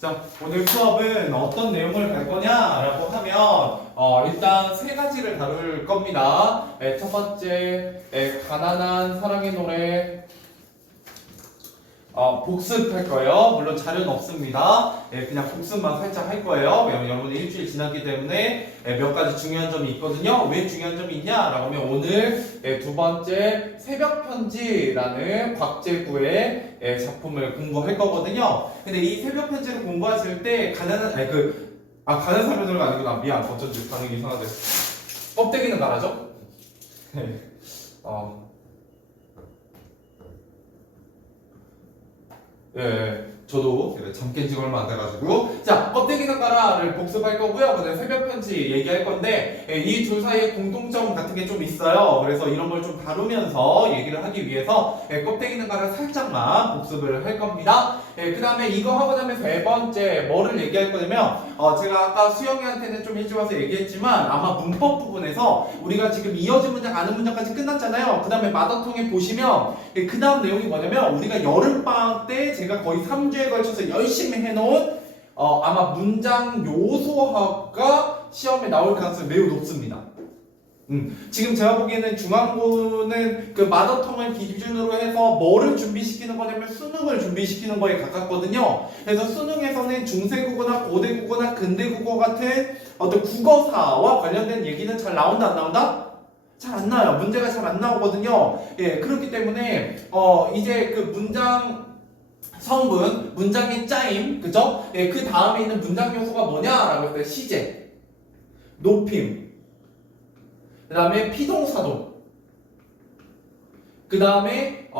자, 오늘 수업은 어떤 내용을 갈 거냐라고 하면 일단 세 가지를 다룰 겁니다. 첫 번째, 가난한 사랑의 노래 복습할 거예요. 물론 자료는 없습니다. 그냥 복습만 살짝 할 거예요. 왜냐면 여러분이 일주일 지났기 때문에 몇 가지 중요한 점이 있거든요. 왜 중요한 점이 있냐라고 하면 오늘 두 번째 새벽 편지라는 곽재구의 작품을 공부할 거거든요. 근데 이 새벽 편지를 공부하실 때 가난한 가난한 사람의 노래가 아니구나. 미안. 어쩐지 반응이 이상하대. 껍데기는 말하죠? 저도 잠 깬 지가 얼마 안 돼가지고 자, 껍데기는 가라를 복습할 거고요. 그다음에 새벽 편지 얘기할 건데 이 둘 사이에 공통점 같은 게 좀 있어요. 그래서 이런 걸 좀 다루면서 얘기를 하기 위해서 껍데기는 가라 살짝만 복습을 할 겁니다. 그 다음에 이거 하고 나면 세 번째 뭐를 얘기할 거냐면 제가 아까 수영이한테는 좀 일찍 와서 얘기했지만 아마 문법 부분에서 우리가 지금 이어진 문장, 아는 문장까지 끝났잖아요. 그 다음에 마더통에 보시면 그 다음 내용이 뭐냐면 우리가 여름방학 때 제가 거의 3주에 걸쳐서 열심히 해놓은 아마 문장 요소학과 시험에 나올 가능성이 매우 높습니다. 지금 제가 보기에는 중앙고는 그 마더텅을 기준으로 해서 뭐를 준비시키는 거냐면 수능을 준비시키는 거에 가깝거든요. 그래서 수능에서는 중세국어나 고대국어나 근대국어 같은 어떤 국어사와 관련된 얘기는 잘 나온다 안 나온다? 잘 안 나와요. 문제가 잘 안 나오거든요. 그렇기 때문에 이제 그 문장 성분, 문장의 짜임, 그죠? 그 다음에 있는 문장 요소가 뭐냐라고 했을 때 시제, 높임, 그 다음에 피동사동, 그 다음에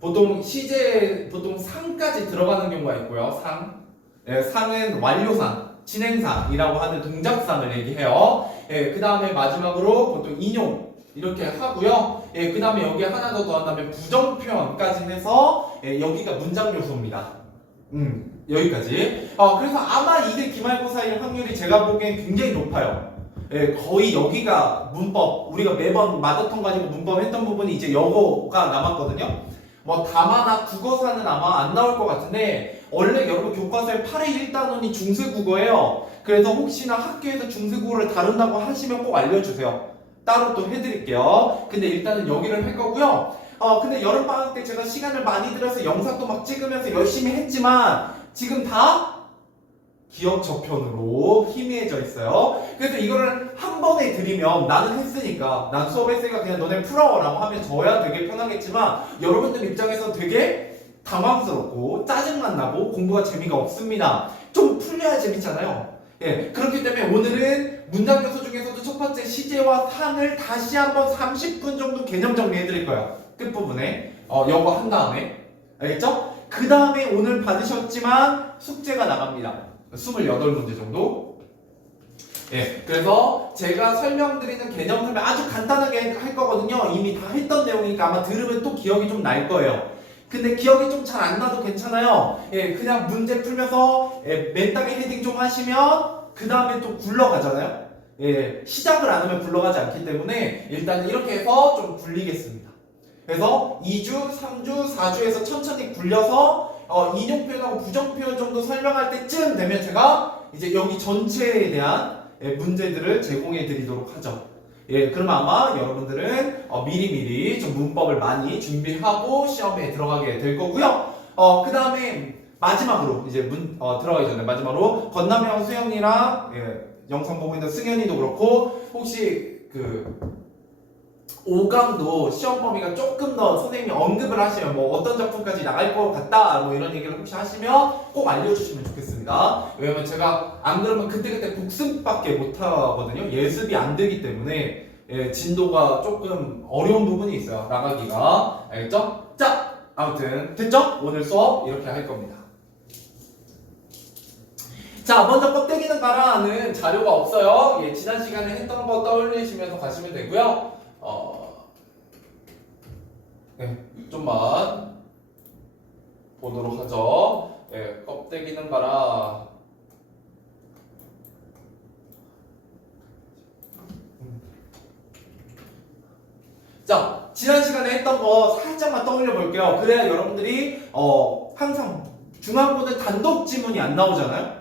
보통 시제, 보통 상까지 들어가는 경우가 있고요. 상, 상은 완료상, 진행상이라고 하는 동작상을 얘기해요. 그 다음에 마지막으로 보통 인용 이렇게 하고요. 그 다음에 여기에 하나 더 더한다면 부정표현까지 해서 여기가 문장 요소입니다. 여기까지. 그래서 아마 이게 기말고사일 확률이 제가 보기엔 굉장히 높아요. 거의 여기가 문법, 우리가 매번 마더텅 가지고 문법 했던 부분이 이제 영어가 남았거든요. 뭐 담화나 국어사는 아마 안 나올 것 같은데 원래 여러분 교과서에 8회 1단원이 중세국어예요. 그래서 혹시나 학교에서 중세국어를 다룬다고 하시면 꼭 알려주세요. 따로 또 해드릴게요. 근데 일단은 여기를 할 거고요. 근데 여름방학 때 제가 시간을 많이 들여서 영상도 막 찍으면서 열심히 했지만 지금 다 기억 저편으로 희미해져 있어요. 그래서 이거를 한 번에 드리면 나는 했으니까, 난 수업했으니까 그냥 너네 풀어라고 하면 저야 되게 편하겠지만 여러분들 입장에서 되게 당황스럽고 짜증만 나고 공부가 재미가 없습니다. 좀 풀려야 재밌잖아요. 그렇기 때문에 오늘은 문장 요소 중에서도 첫 번째 시제와 상을 다시 한번 30분 정도 개념 정리해 드릴 거예요. 끝부분에 영어 한 다음에 알겠죠? 그 다음에 오늘 받으셨지만 숙제가 나갑니다. 28문제 정도. 그래서 제가 설명드리는 개념 설명 아주 간단하게 할 거거든요. 이미 다 했던 내용이니까 아마 들으면 또 기억이 좀 날 거예요. 근데 기억이 좀 잘 안 나도 괜찮아요. 그냥 문제 풀면서 맨땅에 헤딩 좀 하시면 그 다음에 또 굴러가잖아요. 시작을 안 하면 굴러가지 않기 때문에 일단 이렇게 해서 좀 굴리겠습니다. 그래서 2주, 3주, 4주에서 천천히 굴려서 인용 표현하고 부정 표현 정도 설명할 때쯤 되면 제가 이제 여기 전체에 대한 문제들을 제공해 드리도록 하죠. 그럼 아마 여러분들은 미리미리 좀 문법을 많이 준비하고 시험에 들어가게 될 거고요. 그 다음에 마지막으로 이제 들어가기 전에 마지막으로 건남형 수영이랑 영상 보고 있는 승현이도 그렇고 혹시 그 5강도 시험 범위가 조금 더 선생님이 언급을 하시면 뭐 어떤 작품까지 나갈 것 같다 뭐 이런 얘기를 혹시 하시면 꼭 알려주시면 좋겠습니다. 왜냐면 제가 안 그러면 그때그때 복습밖에 못 하거든요. 예습이 안 되기 때문에 진도가 조금 어려운 부분이 있어요. 나가기가. 알겠죠? 자, 아무튼 됐죠? 오늘 수업 이렇게 할 겁니다. 자, 먼저 껍데기는 가라는 자료가 없어요. 지난 시간에 했던 거 떠올리시면서 가시면 되고요. 좀만 보도록 하죠. 껍데기는 가라. 자, 지난 시간에 했던 거 살짝만 떠올려 볼게요. 그래야 여러분들이 항상 중앙고는 단독 지문이 안 나오잖아요.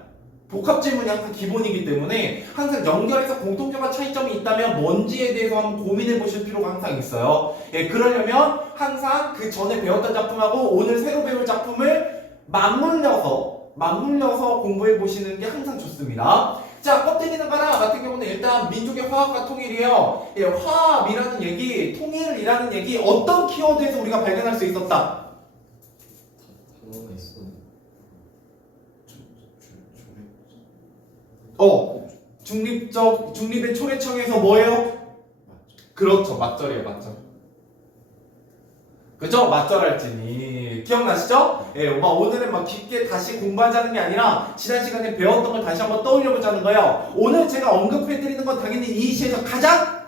복합 지문이 항상 기본이기 때문에 항상 연결해서 공통점과 차이점이 있다면 뭔지에 대해서 한번 고민해 보실 필요가 항상 있어요. 예, 그러려면 항상 그 전에 배웠던 작품하고 오늘 새로 배울 작품을 맞물려서 공부해 보시는 게 항상 좋습니다. 자, 껍데기는 가라 같은 경우는 일단 민족의 화합과 통일이에요. 예, 화합이라는 얘기, 통일이라는 얘기 어떤 키워드에서 우리가 발견할 수 있었다? 단어가 있어. 중립의 초래청에서 뭐예요? 그렇죠, 맞절이에요, 맞절. 그죠? 맞절할지니 기억나시죠? 예, 오늘은 막 깊게 다시 공부하자는 게 아니라 지난 시간에 배웠던 걸 다시 한번 떠올려보자는 거예요. 오늘 제가 언급해드리는 건 당연히 이 시에서 가장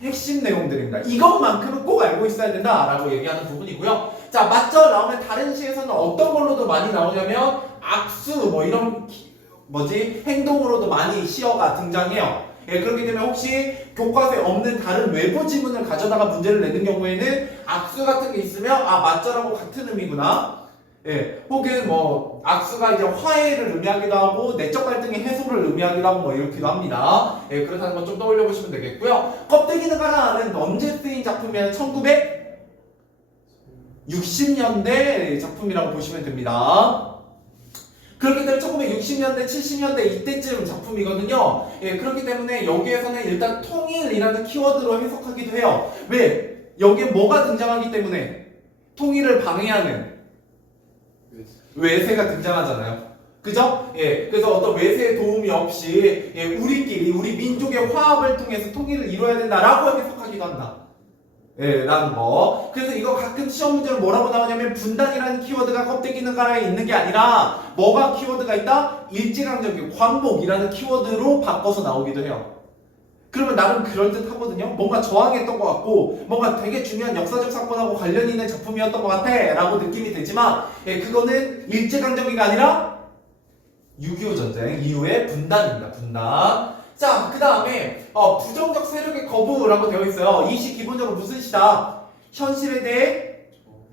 핵심 내용들입니다. 이것만큼은 꼭 알고 있어야 된다라고 얘기하는 부분이고요. 자, 맞절 나오면 다른 시에서는 어떤 걸로도 많이 나오냐면 악수 뭐 이런 행동으로도 많이 시어가 등장해요. 예, 그렇기 때문에 혹시 교과서에 없는 다른 외부 지문을 가져다가 문제를 내는 경우에는 악수 같은 게 있으면 아, 맞절하고 같은 의미구나. 예, 혹은 뭐 악수가 이제 화해를 의미하기도 하고 내적 갈등의 해소를 의미하기도 하고 뭐 이렇기도 합니다. 예, 그렇다는 건 좀 떠올려 보시면 되겠고요. 껍데기는 가라는 언제 쓰인 작품이면 1960년대 작품이라고 보시면 됩니다. 그렇기 때문에 1960년대, 70년대 이때쯤 작품이거든요. 예, 그렇기 때문에 여기에서는 일단 통일이라는 키워드로 해석하기도 해요. 왜? 여기에 뭐가 등장하기 때문에 통일을 방해하는 외세가 등장하잖아요. 그죠? 예, 그래서 어떤 외세의 도움이 없이 예, 우리끼리 우리 민족의 화합을 통해서 통일을 이루어야 된다라고 해석하기도 한다. 예, 라는 거. 그래서 이거 가끔 시험 문제로 뭐라고 나오냐면 분단이라는 키워드가 껍데기는 가라에 있는 게 아니라 뭐가 키워드가 있다? 일제강점기, 광복이라는 키워드로 바꿔서 나오기도 해요. 그러면 나름 그럴듯하거든요. 뭔가 저항했던 것 같고 뭔가 되게 중요한 역사적 사건하고 관련이 있는 작품이었던 것 같아 라고 느낌이 되지만 예, 그거는 일제강점기가 아니라 6.25 전쟁 이후의 분단입니다. 분단. 자, 그 다음에 부정적 세력의 거부라고 되어 있어요. 이 시 기본적으로 무슨 시다? 현실에 대해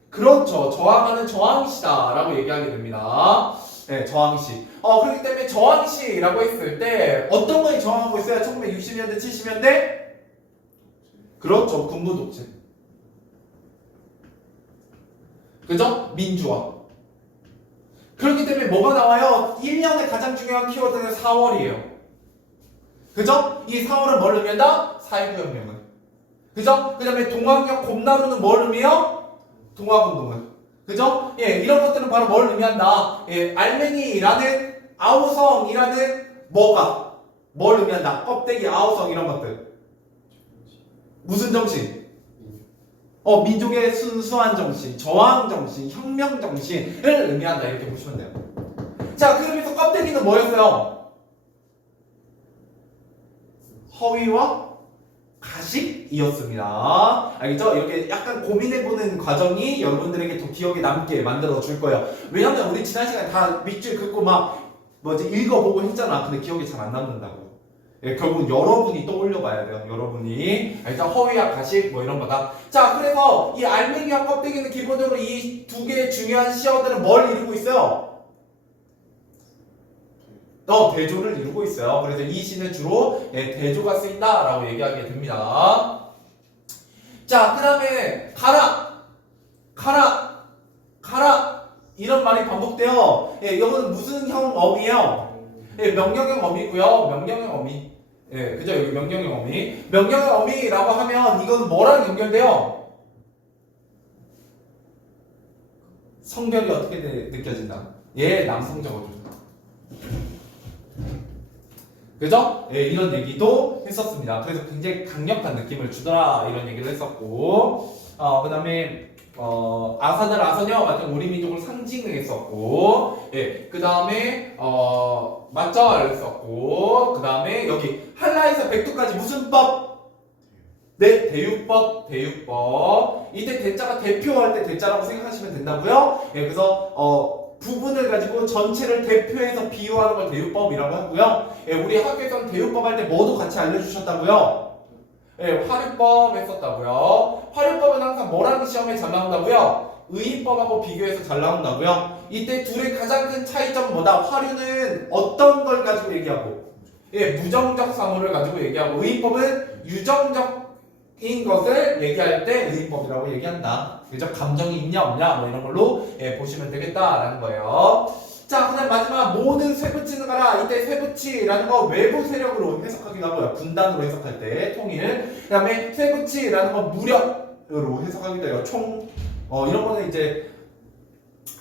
그렇죠. 저항하는 저항시다 라고 얘기하게 됩니다. 네, 저항시. 그렇기 때문에 저항시라고 했을 때 어떤 거에 저항하고 있어요? 1960년대, 70년대? 그렇죠. 군부독재. 그죠? 민주화. 그렇기 때문에 뭐가 나와요? 1년의 가장 중요한 키워드는 4월이에요. 그죠? 이 4월은 뭘 의미한다? 사회부혁명은. 그죠? 그 다음에 동학역 곰나루는 뭘 의미해요? 동학운동은. 그죠? 예, 이런 것들은 바로 뭘 의미한다? 예, 알맹이라는 아우성이라는 뭐가? 뭘 의미한다? 껍데기, 아우성 이런 것들. 무슨 정신? 민족의 순수한 정신, 저항 정신, 혁명 정신을 의미한다. 이렇게 보시면 돼요. 자, 그러면서 껍데기는 뭐였어요? 허위와 가식이었습니다. 알겠죠? 이렇게 약간 고민해보는 과정이 여러분들에게 더 기억에 남게 만들어 줄 거예요. 왜냐면 우리 지난 시간에 다 밑줄 긋고 읽어보고 했잖아. 근데 기억이 잘 안 남는다고. 예, 결국은 여러분이 떠올려 봐야 돼요. 여러분이. 일단 허위와 가식 뭐 이런 거다. 자, 그래서 이 알맹이와 껍데기는 기본적으로 이 두 개의 중요한 시어들은 뭘 이루고 있어요? 대조를 이루고 있어요. 그래서 이 시는 주로 대조가 쓰인다라고 얘기하게 됩니다. 자, 그 다음에 가라, 가라, 가라 이런 말이 반복돼요. 예, 이거는 무슨 형 어미예요? 예, 명령형 어미고요. 명령형 어미. 예, 그죠? 여기 명령형 어미. 명령형 어미라고 하면 이건 뭐랑 연결돼요? 성별이 어떻게 느껴진다? 예, 남성적으로. 그죠? 예, 이런 얘기도 했었습니다. 그래서 굉장히 강력한 느낌을 주더라 이런 얘기를 했었고 그 다음에 아사들 아서녀 같은 우리 민족을 상징했었고 예, 그 다음에 맞절 했었고 그 다음에 여기 한라에서 백두까지 무슨 법? 네, 대유법, 대유법. 이때 대자가 대표할 때 대자라고 생각하시면 된다고요. 예, 그래서 부분을 가지고 전체를 대표해서 비유하는 걸 대유법이라고 하고요. 예, 우리 학교에서는 대유법 할 때 뭐도 같이 알려주셨다고요? 예, 화류법 했었다고요. 화류법은 항상 뭐라는 시험에 잘 나온다고요? 의인법하고 비교해서 잘 나온다고요? 이때 둘의 가장 큰 차이점은 뭐다? 화류는 어떤 걸 가지고 얘기하고 예, 무정적 사물을 가지고 얘기하고 의인법은 유정적인 것을 얘기할 때 의인법이라고 얘기한다. 그죠? 감정이 있냐 없냐 뭐 이런 걸로 예, 보시면 되겠다라는 거예요. 자, 그다음 마지막 모는 쇠붙이는 거라. 이때 쇠붙이라는 거 외부 세력으로 해석하기도 하고요. 분단으로 해석할 때 통일. 그다음에 쇠붙이라는 거 무력으로 해석하기도 해요. 총 이런 거는 이제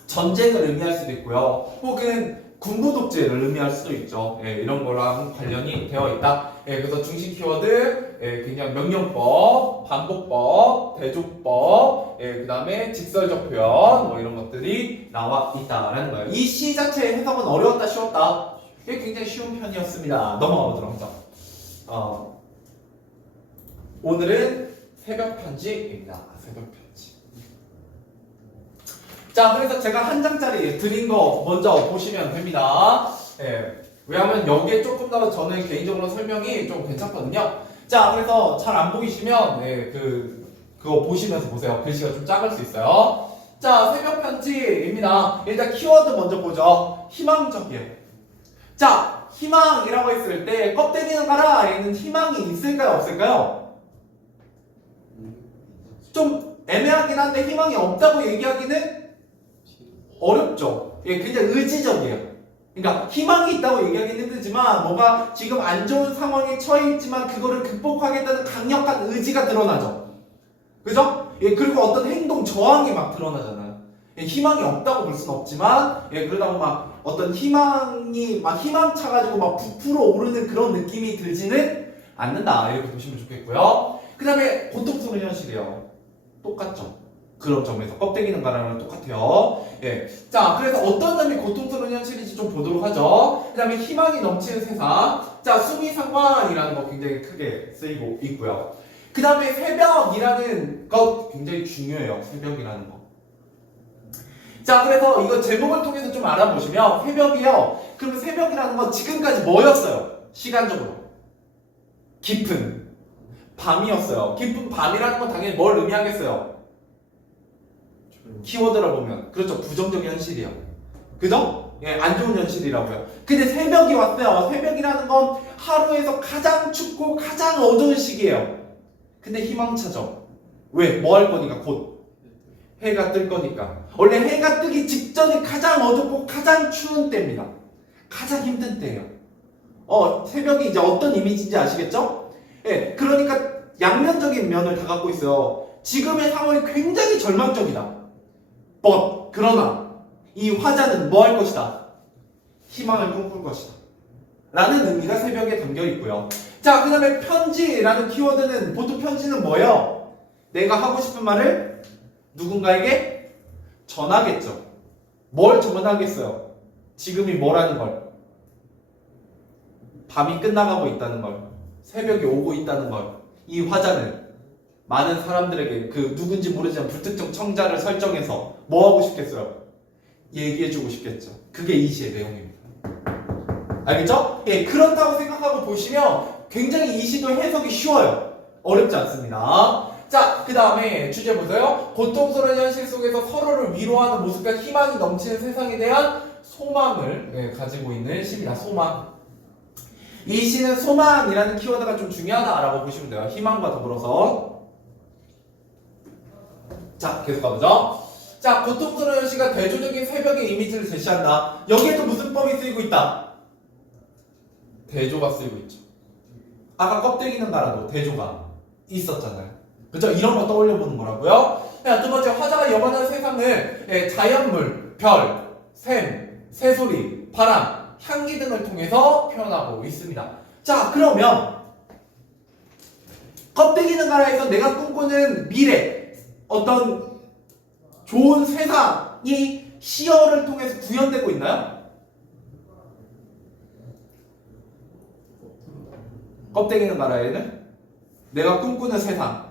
전쟁을 의미할 수도 있고요. 혹은 군부 독재를 의미할 수도 있죠. 예, 이런 거랑 관련이 되어 있다. 예, 그래서 중심 키워드 그냥 명령법, 반복법, 대조법, 그다음에 직설적 표현 뭐 이런 것들이 나와 있다라는 거예요. 이 시 자체의 해석은 어려웠다, 쉬웠다. 이게 굉장히 쉬운 편이었습니다. 넘어가 보도록 하죠. 오늘은 새벽 편지입니다. 새벽 편지. 자, 그래서 제가 한 장짜리 드린 거 먼저 보시면 됩니다. 예. 왜냐하면 여기에 조금 더 저는 개인적으로 설명이 좀 괜찮거든요. 자, 그래서 잘 안 보이시면 그거 보시면서 보세요. 글씨가 좀 작을 수 있어요. 자, 새벽 편지입니다. 일단 키워드 먼저 보죠. 희망적이에요. 자, 희망이라고 했을 때 껍데기는 가라에는 희망이 있을까요, 없을까요? 좀 애매하긴 한데 희망이 없다고 얘기하기는 어렵죠. 예, 굉장히 의지적이에요. 그러니까 희망이 있다고 얘기하기는 힘들지만 뭐가 지금 안 좋은 상황에 처해 있지만 그거를 극복하겠다는 강력한 의지가 드러나죠. 그죠? 예, 그리고 어떤 행동 저항이 막 드러나잖아요. 예, 희망이 없다고 볼 수는 없지만 그러다가 막 어떤 희망이 막 희망 차가지고 막 부풀어 오르는 그런 느낌이 들지는 않는다. 이렇게 보시면 좋겠고요. 그 다음에 고통스러운 현실이에요. 똑같죠. 그런 점에서 껍데기는 가라는 똑같아요. 예. 자, 그래서 어떤 점이 고통스러운 현실인지 좀 보도록 하죠. 그 다음에 희망이 넘치는 세상. 자, 수미상관이라는 거 굉장히 크게 쓰이고 있고요. 그 다음에 새벽이라는 것 굉장히 중요해요. 새벽이라는 거. 자, 그래서 이거 제목을 통해서 좀 알아보시면 새벽이요. 그러면 새벽이라는 건 지금까지 뭐였어요? 시간적으로. 깊은 밤이었어요. 깊은 밤이라는 건 당연히 뭘 의미하겠어요? 키워드로 보면 그렇죠. 부정적인 현실이요. 그죠? 예, 안 좋은 현실이라고요. 근데 새벽이 왔어요. 새벽이라는 건 하루에서 가장 춥고 가장 어두운 시기예요. 근데 희망차죠. 왜? 뭐 할 거니까 곧 해가 뜰 거니까. 원래 해가 뜨기 직전이 가장 어둡고 가장 추운 때입니다. 가장 힘든 때예요. 새벽이 이제 어떤 이미지인지 아시겠죠? 예, 그러니까 양면적인 면을 다 갖고 있어요. 지금의 상황이 굉장히 절망적이다. 그러나 이 화자는 뭐 할 것이다? 희망을 꿈꿀 것이다. 라는 의미가 새벽에 담겨 있고요. 자, 그 다음에 편지라는 키워드는 보통 편지는 뭐예요? 내가 하고 싶은 말을 누군가에게 전하겠죠. 뭘 전하겠어요? 지금이 뭐라는 걸? 밤이 끝나가고 있다는 걸. 새벽이 오고 있다는 걸. 이 화자는 많은 사람들에게 그 누군지 모르지만 불특정 청자를 설정해서 뭐 하고 싶겠어요? 얘기해주고 싶겠죠. 그게 이 시의 내용입니다. 알겠죠? 예, 그렇다고 생각하고 보시면 굉장히 이 시도 해석이 쉬워요. 어렵지 않습니다. 자, 그 다음에 주제 보세요. 고통스러운 현실 속에서 서로를 위로하는 모습과 희망이 넘치는 세상에 대한 소망을 가지고 있는 시입니다. 소망. 이 시는 소망이라는 키워드가 좀 중요하다라고 보시면 돼요. 희망과 더불어서. 자, 계속 가보죠. 자, 고통스러운 현실과 대조적인 새벽의 이미지를 제시한다. 여기에도 무슨 법이 쓰이고 있다? 대조가 쓰이고 있죠. 아까 껍데기는 달아도 대조가 있었잖아요. 그죠? 이런 거 떠올려 보는 거라고요. 자, 두 번째, 화자가 여반한 세상을 자연물, 별, 샘, 새소리, 바람, 향기 등을 통해서 표현하고 있습니다. 자, 그러면 껍데기는 가라에서 내가 꿈꾸는 미래, 어떤 좋은 세상이 시어를 통해서 구현되고 있나요? 껍데기는 가라에는 내가 꿈꾸는 세상,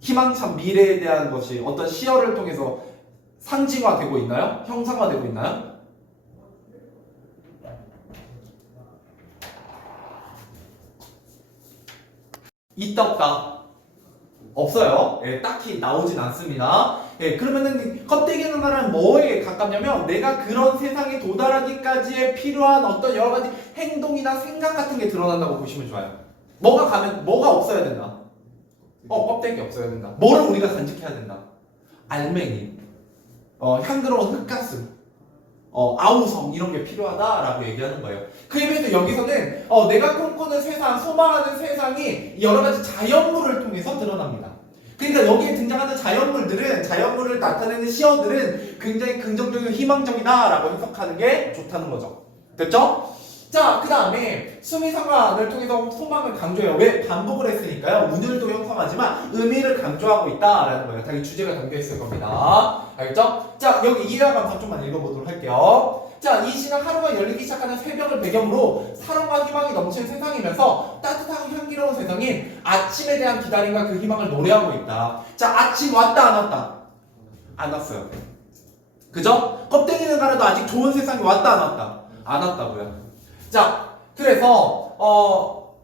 희망찬 미래에 대한 것이 어떤 시어를 통해서 상징화되고 있나요? 형상화되고 있나요? 있다 없다? 없어요. 예, 딱히 나오진 않습니다. 예, 그러면은 껍데기 능가는 뭐에 가깝냐면 내가 그런 세상에 도달하기까지에 필요한 어떤 여러 가지 행동이나 생각 같은 게 드러난다고 보시면 좋아요. 뭐가 없어야 된다. 껍데기 없어야 된다. 뭐를 우리가 간직해야 된다. 알맹이, 향기로운 흙가스, 아우성 이런 게 필요하다라고 얘기하는 거예요. 그에 비해서 여기서는 내가 꿈꾸는 세상, 소망하는 세상이 여러 가지 자연물을 통해서 드러납니다. 그러니까 여기에 등장하는 자연물을 나타내는 시어들은 굉장히 긍정적이고 희망적이다라고 해석하는 게 좋다는 거죠. 됐죠? 자, 그 다음에 수미상관을 통해서 소망을 강조해요. 왜? 반복을 했으니까요. 운율도 형성하지만 의미를 강조하고 있다라는 거예요. 당연히 주제가 담겨 있을 겁니다. 알겠죠? 자, 여기 이해와 감상 좀만 읽어보도록 할게요. 자, 이 시는 하루가 열리기 시작하는 새벽을 배경으로 사랑과 희망이 넘치는 세상이면서 따뜻하고 향기로운 세상인 아침에 대한 기다림과 그 희망을 노래하고 있다. 자, 아침 왔다 안 왔다? 안 왔어요. 그죠? 껍데기는 가라도 아직 좋은 세상이 왔다 안 왔다? 안 왔다고요. 자, 그래서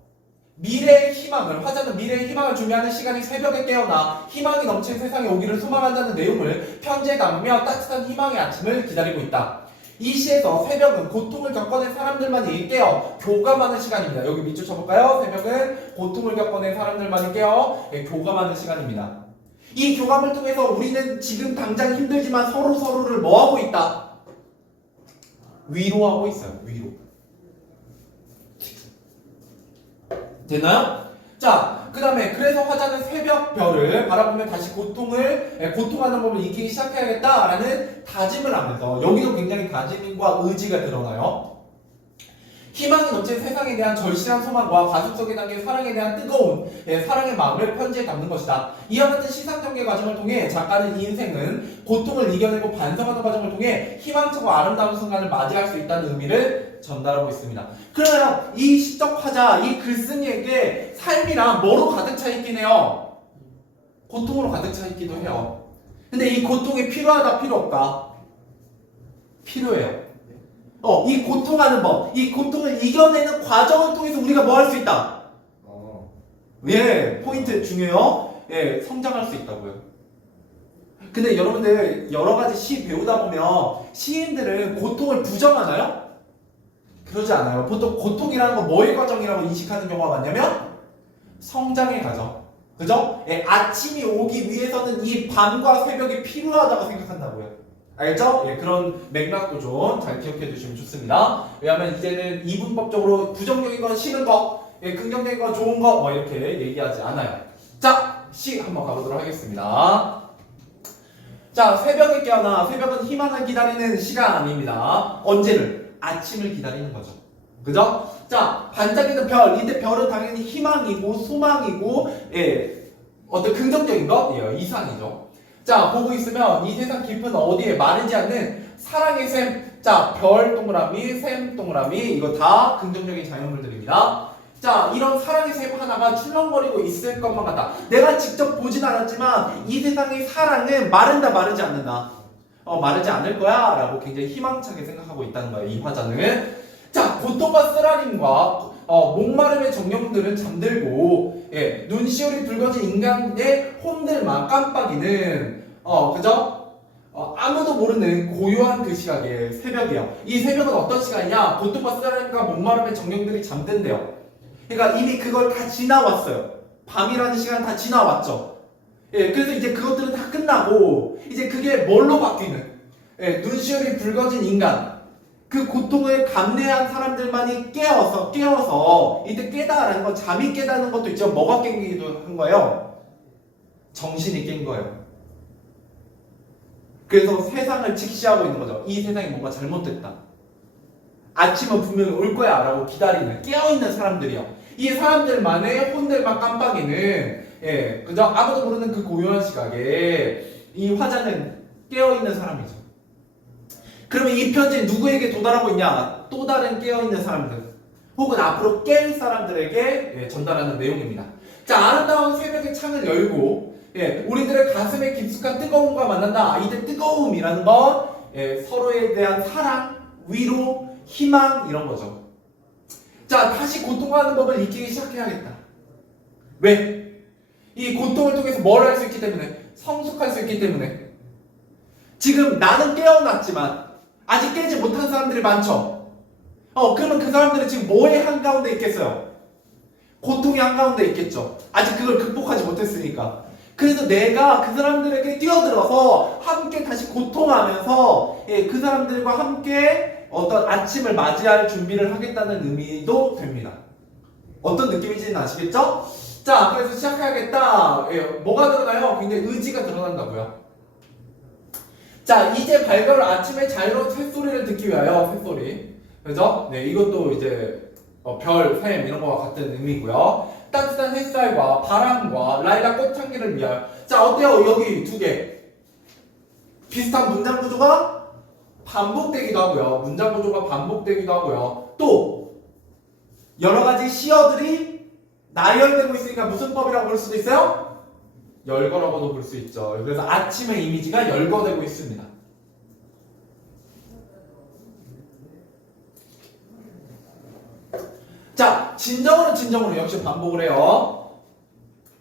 미래의 희망을, 화자는 미래의 희망을 준비하는 시간이 새벽에 깨어나 희망이 넘치는 세상에 오기를 소망한다는 내용을 편지에 담으며 따뜻한 희망의 아침을 기다리고 있다. 이 시에서 새벽은 고통을 겪어낸 사람들만이 깨어 교감하는 시간입니다. 여기 밑줄 쳐볼까요? 새벽은 고통을 겪어낸 사람들만이 깨어 교감하는 시간입니다. 이 교감을 통해서 우리는 지금 당장 힘들지만 서로를 뭐하고 있다? 위로하고 있어요. 위로. 되나요? 자, 그 다음에 그래서 화자는 새벽별을 바라보면 다시 고통하는 법을 익히기 시작해야겠다라는 다짐을 하면서 여기도 굉장히 다짐과 의지가 드러나요. 희망이 넘치는 세상에 대한 절실한 소망과 가슴 속에 담긴 사랑에 대한 뜨거운 사랑의 마음을 편지에 담는 것이다. 이와 같은 시상전개 과정을 통해 작가는 이 인생은 고통을 이겨내고 반성하는 과정을 통해 희망적이고 아름다운 순간을 맞이할 수 있다는 의미를 전달하고 있습니다. 그러면 이 시적 화자, 이 글쓴이에게 삶이랑 뭐로 가득 차 있긴 해요? 고통으로 가득 차 있기도 해요. 근데 이 고통이 필요하다, 필요 없다? 필요해요. 이 고통하는 법, 이 고통을 이겨내는 과정을 통해서 우리가 뭐 할 수 있다? 예, 포인트 중요해요. 예, 성장할 수 있다고요. 근데 여러분들 여러 가지 시 배우다 보면 시인들은 고통을 부정하나요? 그러지 않아요. 보통 고통이라는 건 뭐의 과정이라고 인식하는 경우가 많냐면 성장의 과정. 그죠? 예, 아침이 오기 위해서는 이 밤과 새벽이 필요하다고 생각한다고요. 알겠죠? 예, 그런 맥락도 좀 잘 기억해 두시면 좋습니다. 왜냐하면 이제는 이분법적으로 부정적인 건 싫은 거, 예, 긍정적인 건 좋은 거, 뭐 이렇게 얘기하지 않아요. 자, 시 한번 가보도록 하겠습니다. 자, 새벽에 깨어나 새벽은 희망을 기다리는 시간입니다. 언제를? 아침을 기다리는 거죠. 그죠? 자, 반짝이는 별, 이때 별은 당연히 희망이고 소망이고, 예, 어떤 긍정적인 것, 예, 이상이죠. 자, 보고 있으면 이 세상 깊은 어디에 마르지 않는 사랑의 샘. 자, 별 동그라미, 샘 동그라미, 이거 다 긍정적인 자연물들입니다. 자, 이런 사랑의 샘 하나가 출렁거리고 있을 것만 같다. 내가 직접 보진 않았지만 이 세상의 사랑은 마른다, 마르지 않는다. 마르지 않을 거야 라고 굉장히 희망차게 생각하고 있다는 거예요, 이 화자는. 자, 고통과 쓰라림과 목마름의 정령들은 잠들고, 예, 눈시울이 붉어진 인간의 혼들만 깜빡이는, 그죠? 아무도 모르는 고요한 그 시각의 새벽이에요. 이 새벽은 어떤 시간이냐? 고통과 쓰라림과 목마름의 정령들이 잠든대요. 그러니까 이미 그걸 다 지나왔어요. 밤이라는 시간 다 지나왔죠. 예, 그래서 이제 그것들은 다 끝나고, 이제 그게 뭘로 바뀌는? 예, 눈시울이 붉어진 인간. 그 고통을 감내한 사람들만이 깨어서 이때 깨다라는 건 잠이 깨다는 것도 있지만 뭐가 깨기도 한 거예요? 정신이 깬 거예요. 그래서 세상을 직시하고 있는 거죠. 이 세상이 뭔가 잘못됐다. 아침은 분명히 올 거야 라고 기다리는 깨어있는 사람들이요. 이 사람들만의 혼들만 깜빡이는, 예, 그죠? 아무도 모르는 그 고요한 시각에 이 화자는 깨어있는 사람이죠. 그러면 이 편지는 누구에게 도달하고 있냐? 또 다른 깨어있는 사람들 혹은 앞으로 깰 사람들에게 전달하는 내용입니다. 자, 아름다운 새벽의 창을 열고, 예, 우리들의 가슴에 깊숙한 뜨거움과 만난다. 이때 뜨거움이라는 건, 예, 서로에 대한 사랑, 위로, 희망 이런 거죠. 자, 다시 고통하는 법을 익히기 시작해야겠다. 왜? 이 고통을 통해서 뭘 할 수 있기 때문에, 성숙할 수 있기 때문에. 지금 나는 깨어났지만 아직 깨지 못한 사람들이 많죠. 그러면 그 사람들은 지금 뭐의 한가운데 있겠어요? 고통의 한가운데 있겠죠. 아직 그걸 극복하지 못했으니까. 그래서 내가 그 사람들에게 뛰어들어서 함께 다시 고통하면서 그 사람들과 함께 어떤 아침을 맞이할 준비를 하겠다는 의미도 됩니다. 어떤 느낌인지는 아시겠죠? 자, 그래서 시작해야겠다. 뭐가 드러나요? 굉장히 의지가 드러난다고요. 자, 이제 밝아올 아침에 자유로운 새소리를 듣기 위하여 새소리. 그죠? 네, 이것도 이제 별, 샘 이런 거와 같은 의미고요. 따뜻한 햇살과 바람과 라일락 꽃향기를 위하여. 자, 어때요? 여기 두 개. 비슷한 문장 구조가 반복되기도 하고요. 문장 구조가 반복되기도 하고요. 또 여러 가지 시어들이 나열되고 있으니까 무슨 법이라고 볼 수도 있어요? 열거라고도 볼 수 있죠. 그래서 아침의 이미지가 열거되고 있습니다. 자, 진정으로 역시 반복을 해요.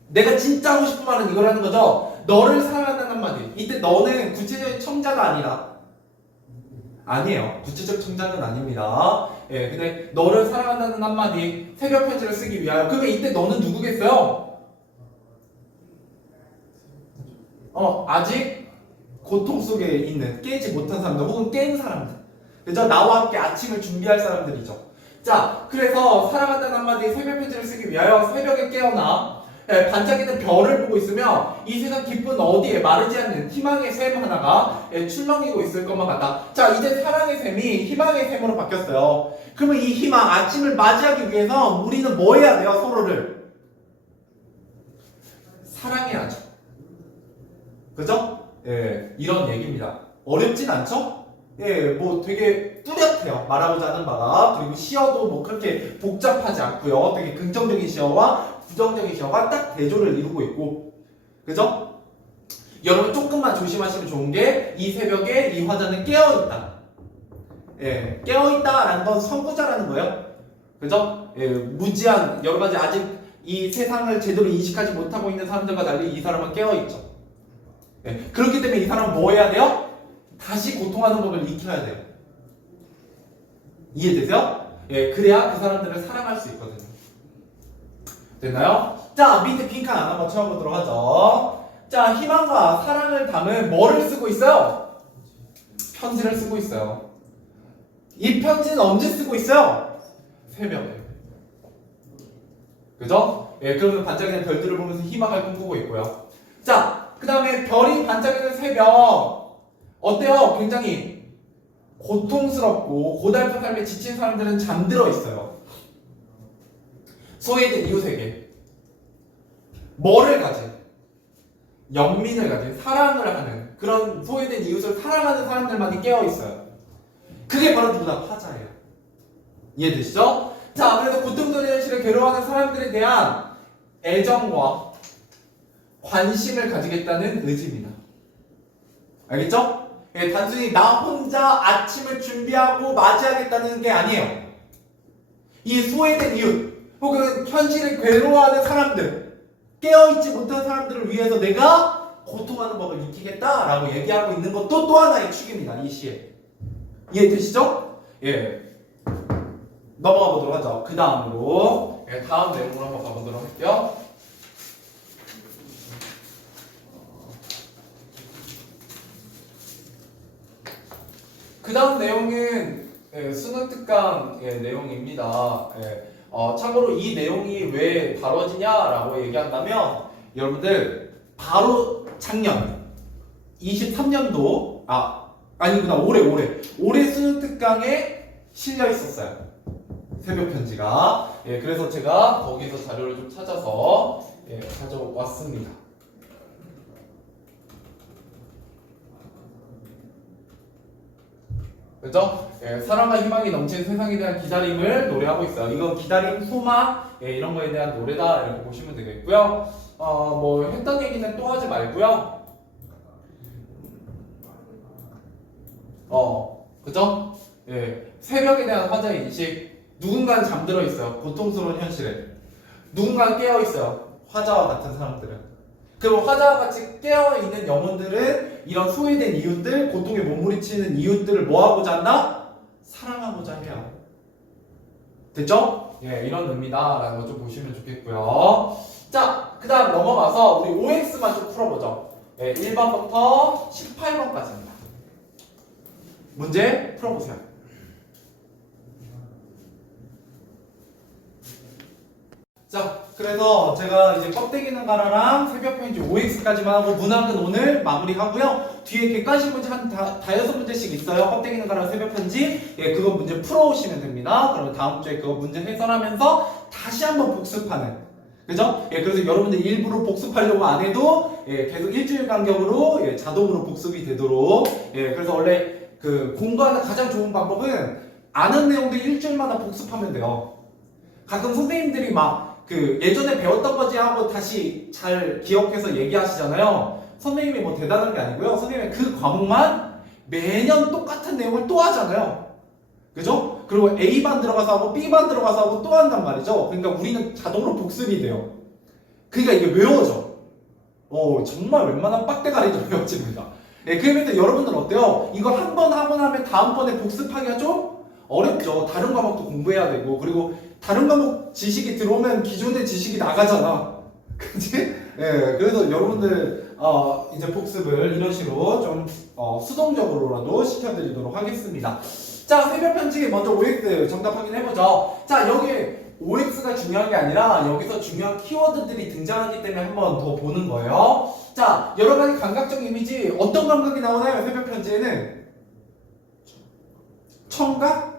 내가 진짜 하고 싶은 말은 이거라는 거죠. 너를 사랑한다는 한마디. 이때 너는 구체적인 청자가 아니에요. 구체적 청자는 아닙니다. 근데 너를 사랑한다는 한마디, 새벽 편지를 쓰기 위하여. 그러면 이때 너는 누구겠어요? 아직 고통 속에 있는, 깨지 못한 사람들, 혹은 깬 사람들. 그죠? 나와 함께 아침을 준비할 사람들이죠. 자, 그래서 사랑한다는 한마디, 새벽 편지를 쓰기 위하여 새벽에 깨어나 반짝이는 별을 보고 있으며 이 세상 깊은 어디에 마르지 않는 희망의 샘 하나가 출렁이고 있을 것만 같다. 자, 이제 사랑의 샘이 희망의 샘으로 바뀌었어요. 그러면 이 희망, 아침을 맞이하기 위해서 우리는 뭐 해야 돼요? 서로를 사랑해야죠. 그죠? 이런 얘기입니다. 어렵진 않죠? 뭐 되게 뚜렷해요. 말하고자 하는 바가. 그리고 시어도 뭐 그렇게 복잡하지 않고요. 되게 긍정적인 시어와 부정적인 시어가 딱 대조를 이루고 있고, 그죠? 여러분 조금만 조심하시면 좋은 게 이 새벽에 이 화자는 깨어있다. 깨어있다라는 건 선구자라는 거예요. 그죠? 무지한 여러 가지 아직 이 세상을 제대로 인식하지 못하고 있는 사람들과 달리 이 사람은 깨어있죠. 그렇기 때문에 이 사람은 뭐 해야 돼요? 다시 고통하는 법을 익혀야 돼요. 이해되세요? 그래야 그 사람들을 사랑할 수 있거든요. 됐나요? 자, 밑에 빈칸 하나 한번 채워보도록 하죠. 자, 희망과 사랑을 담은 뭐를 쓰고 있어요? 편지를 쓰고 있어요. 이 편지는 언제 쓰고 있어요? 새벽에. 그죠? 그러면 반짝이는 별들을 보면서 희망을 꿈꾸고 있고요. 자, 그 다음에 별이 반짝이는 새벽. 어때요? 굉장히 고통스럽고 고달픈 삶에 지친 사람들은 잠들어 있어요. 소외된 이웃에게 뭐를 가진, 연민을 가진, 사랑을 하는 그런 소외된 이웃을 사랑하는 사람들만이 깨어 있어요. 그게 바로 누구나 화자예요. 이해되시죠? 자, 그래서 고통스러운 현실에 괴로워하는 사람들에 대한 애정과 관심을 가지겠다는 의지입니다. 알겠죠? 단순히 나 혼자 아침을 준비하고 맞이하겠다는 게 아니에요. 이 소외된 이웃 혹은 현실에 괴로워하는 사람들, 깨어있지 못한 사람들을 위해서 내가 고통하는 법을 익히겠다라고 얘기하고 있는 것도 또 하나의 축입니다. 이 시에. 이해되시죠? 넘어가 보도록 하죠. 그 다음으로 다음 내용으로 한번 가보도록 할게요. 그 다음 내용은 수능 특강의 내용입니다. 참고로 이 내용이 왜 다뤄지냐라고 얘기한다면 여러분들 바로 작년 23년도 아니구나 올해 수능 특강에 실려 있었어요. 새벽 편지가. 그래서 제가 거기서 자료를 좀 찾아서 가져왔습니다. 그죠? 사랑과 희망이 넘치는 세상에 대한 기다림을 노래하고 있어요. 이건 기다림, 소망 이런 거에 대한 노래다 이렇게 보시면 되겠고요. 뭐 했던 얘기는 또 하지 말고요. 그죠? 새벽에 대한 화자의 인식. 누군가는 잠들어 있어요. 고통스러운 현실에. 누군가는 깨어 있어요. 화자와 같은 사람들은. 그 그럼 화자와 같이 깨어있는 영혼들은 이런 소외된 이웃들, 고통에 몸부림치는 이웃들을 뭐하고자 한다? 사랑하고자 해요. 됐죠? 예, 이런 의미다라는 거 좀 보시면 좋겠고요. 자, 그 다음 넘어가서 우리 OX만 좀 풀어보죠. 예, 1번부터 18번까지입니다. 문제 풀어보세요. 자, 그래서 제가 이제 껍데기는 가라랑 새벽 편지 OX까지만 하고 문학은 오늘 마무리하고요. 뒤에 객관식 문제 한 다여섯 문제씩 있어요. 껍데기는 가라랑 새벽 편지. 예, 그거 문제 풀어오시면 됩니다. 그러면 다음 주에 그거 문제 해설하면서 다시 한번 복습하는. 그죠? 예, 그래서 여러분들 일부러 복습하려고 안 해도 예, 계속 일주일 간격으로 예, 자동으로 복습이 되도록. 예, 그래서 원래 그 공부하는 가장 좋은 방법은 아는 내용도 일주일마다 복습하면 돼요. 가끔 선생님들이 막 그 예전에 배웠던 거지 하고 다시 잘 기억해서 얘기하시잖아요. 선생님이 뭐 대단한 게 아니고요. 선생님이 그 과목만 매년 똑같은 내용을 또 하잖아요. 그죠? 그리고 A반 들어가서 하고 B반 들어가서 하고 또 한단 말이죠. 그러니까 우리는 자동으로 복습이 돼요. 그러니까 이게 외워져. 정말 웬만한 빡대가리도 외워집니다. 예, 그러면 여러분들 어때요? 이걸 한 번 하고 나면 다음번에 복습하기가 좀 어렵죠. 다른 과목도 공부해야 되고, 그리고 다른 과목 지식이 들어오면 기존의 지식이 나가잖아. 그치? 예, 그래서 여러분들, 이제 복습을 이런 식으로 좀, 수동적으로라도 시켜드리도록 하겠습니다. 자, 새벽 편지 먼저 OX 정답 확인해보죠. 자, 여기 OX가 중요한 게 아니라 여기서 중요한 키워드들이 등장하기 때문에 한 번 더 보는 거예요. 자, 여러 가지 감각적 이미지, 어떤 감각이 나오나요? 새벽 편지에는? 청각?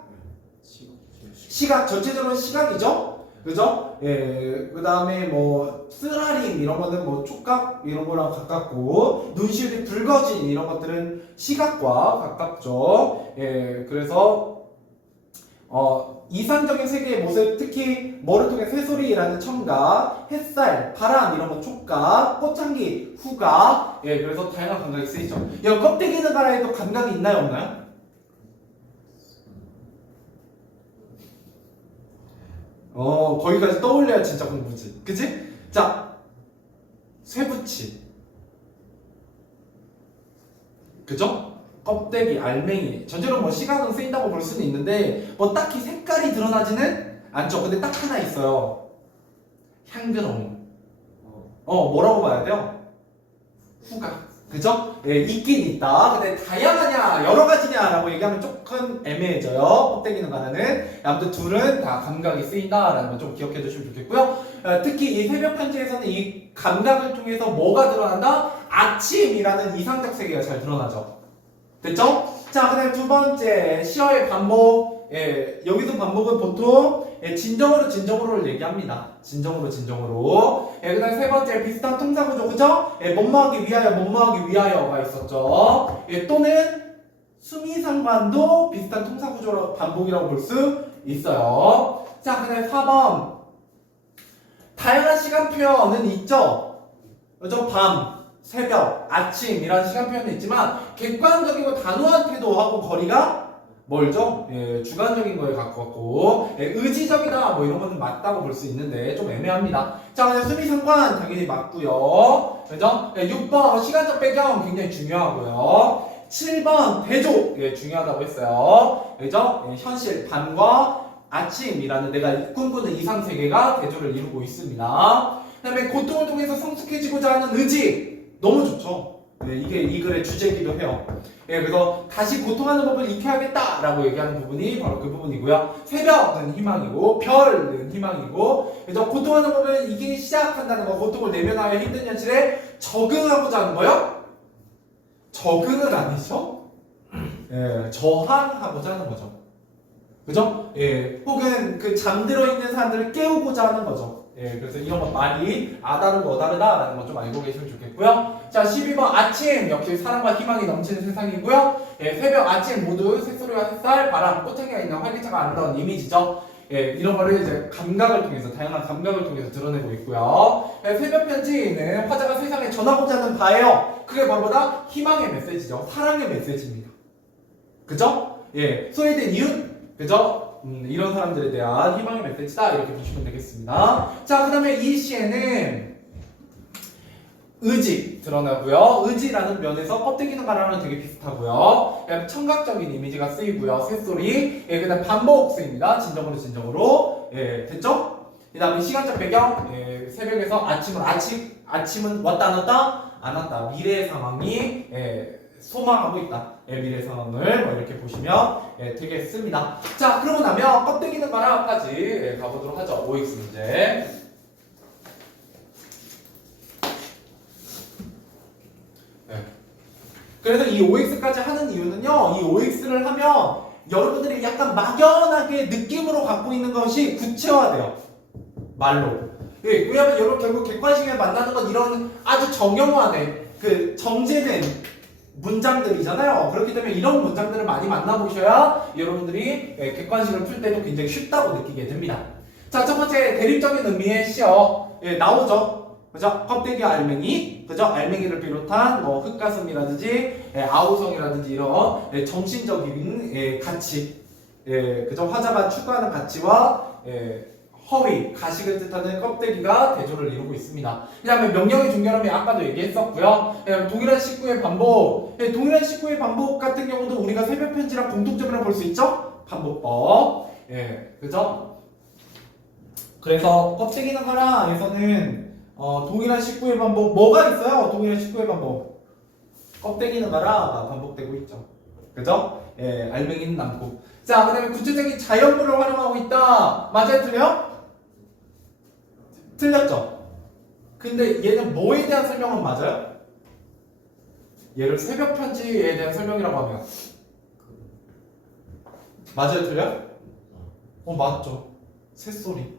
시각, 전체적으로 시각이죠? 그죠? 예, 그 다음에 뭐, 쓰라림, 이런 거는 뭐, 촉각, 이런 거랑 가깝고, 눈시울이 붉어진 이런 것들은 시각과 가깝죠. 예, 그래서, 이상적인 세계의 모습, 특히, 뭐를 통해 새소리라는 청각, 햇살, 바람, 이런 거 촉각, 꽃향기, 후각, 예, 그래서 다양한 감각이 쓰이죠. 야, 껍데기는 가라에도 감각이 있나요, 없나요? 거기까지 떠올려야 진짜 공부지. 그치? 자, 쇠붙이. 그죠? 껍데기, 알맹이. 전체로 뭐 시각은 쓰인다고 볼 수는 있는데, 뭐 딱히 색깔이 드러나지는 않죠. 근데 딱 하나 있어요. 향그러미. 뭐라고 봐야 돼요? 후각. 그죠? 예, 있긴 있다. 근데 다양하냐, 여러 가지냐 라고 얘기하면 조금 애매해져요. 껍데기는 가라는. 아무튼 둘은 다 감각이 쓰인다라는 거 좀 기억해 두시면 좋겠고요. 특히 이 새벽 편지에서는 이 감각을 통해서 뭐가 드러난다? 아침이라는 이상적 세계가 잘 드러나죠. 됐죠? 자, 그 다음에 두 번째, 시어의 반복. 예, 여기서 반복은 보통 진정으로를 얘기합니다. 진정으로. 예, 그 다음에 세 번째, 비슷한 통사구조, 그죠? 예, 뭐뭐하기 위하여가 있었죠. 예, 또는 수미상관도 비슷한 통사구조 반복이라고 볼 수 있어요. 자, 그 다음에 4번. 다양한 시간 표현은 있죠? 그죠? 밤, 새벽, 아침이라는 시간 표현은 있지만 객관적이고 단호한 태도하고 거리가 멀죠? 예, 주관적인 거에 가깝고 예, 의지적이다 뭐 이런 거는 맞다고 볼 수 있는데 좀 애매합니다. 자, 그냥 수미상관 당연히 맞고요. 그죠? 예, 6번 시간적 배경 굉장히 중요하고요. 7번 대조 예, 중요하다고 했어요. 그죠? 예, 현실 밤과 아침이라는 내가 꿈꾸는 이상 세계가 대조를 이루고 있습니다. 그다음에 고통을 통해서 성숙해지고자 하는 의지 너무 좋죠. 네, 이게 이 글의 주제이기도 해요. 예, 그래서 다시 고통하는 법을 익혀야겠다라고 얘기하는 부분이 바로 그 부분이고요. 새벽은 희망이고 별은 희망이고, 그래서 고통하는 법을 이기기 시작한다는 거, 고통을 내면하여 힘든 현실에 적응하고자 하는 거요. 적응은 아니죠. 예, 저항하고자 하는 거죠. 그죠? 예, 혹은 그 잠들어 있는 사람들을 깨우고자 하는 거죠. 예, 그래서 이런 거 많이 아다르고 어다르다라는 거 좀 알고 계시면 좋겠고요. 자, 12번 아침 역시 사랑과 희망이 넘치는 세상이고요. 예, 새벽, 아침 모두 새소리와 햇살, 바람, 꽃향기가 있는 활기차가 아름다운 이미지죠. 예, 이런 거를 이제 감각을 통해서 다양한 감각을 통해서 드러내고 있고요. 예, 새벽 편지는 화자가 세상에 전하고자 하는 바예요. 그게 바로 뭐다? 희망의 메시지죠. 사랑의 메시지입니다. 그죠? 예, 소외된 이웃, 그죠? 이런 사람들에 대한 희망의 메시지다 이렇게 보시면 되겠습니다. 자, 그 다음에 이 시에는 의지 드러나고요. 의지라는 면에서 껍데기는 가라는 되게 비슷하고요. 그다음 청각적인 이미지가 쓰이고요. 새소리. 예, 그다음 반복 쓰입니다. 진정으로 진정으로. 예, 됐죠? 그다음에 시간적 배경. 예, 새벽에서 아침은 왔다 안 왔다 안 왔다. 미래의 상황이 소망하고 있다. 예, 미래 상황을 뭐 이렇게 보시면 되겠습니다. 자, 그러고 나면 껍데기는 가라까지 가보도록 하죠. OX 문제. 그래서 이 OX까지 하는 이유는요, 이 OX를 하면 여러분들이 약간 막연하게 느낌으로 갖고 있는 것이 구체화돼요. 말로. 예, 왜냐하면 여러분 결국 객관식에 만나는 건 이런 아주 정형화된, 정제된 문장들이잖아요. 그렇기 때문에 이런 문장들을 많이 만나보셔야 여러분들이 객관식을 풀 때도 굉장히 쉽다고 느끼게 됩니다. 자, 첫 번째 대립적인 의미의 시어 나오죠. 그죠? 껍데기 알맹이, 그죠? 알맹이를 비롯한 뭐 흙가슴이라든지 아우성이라든지 이런 정신적인 가치, 그죠? 화자가 추구하는 가치와 허위, 가식을 뜻하는 껍데기가 대조를 이루고 있습니다. 그 다음에 명령의 종결함이 아까도 얘기했었고요. 동일한 식구의 반복, 동일한 식구의 반복 같은 경우도 우리가 새벽 편지랑 공통점이라고 볼 수 있죠? 반복법, 그죠? 그래서 껍데기는 가라에서는 동일한 식구의 반복 뭐가 있어요? 동일한 식구의 반복 껍데기는 가라가 반복되고 있죠. 그죠? 알맹이는 남고. 자, 그 다음에 구체적인 자연물을 활용하고 있다. 맞아요? 틀려? 틀렸죠? 근데 얘는 뭐에 대한 설명은 맞아요? 얘를 새벽 편지에 대한 설명이라고 하면 맞아요? 틀려? 맞죠. 새소리,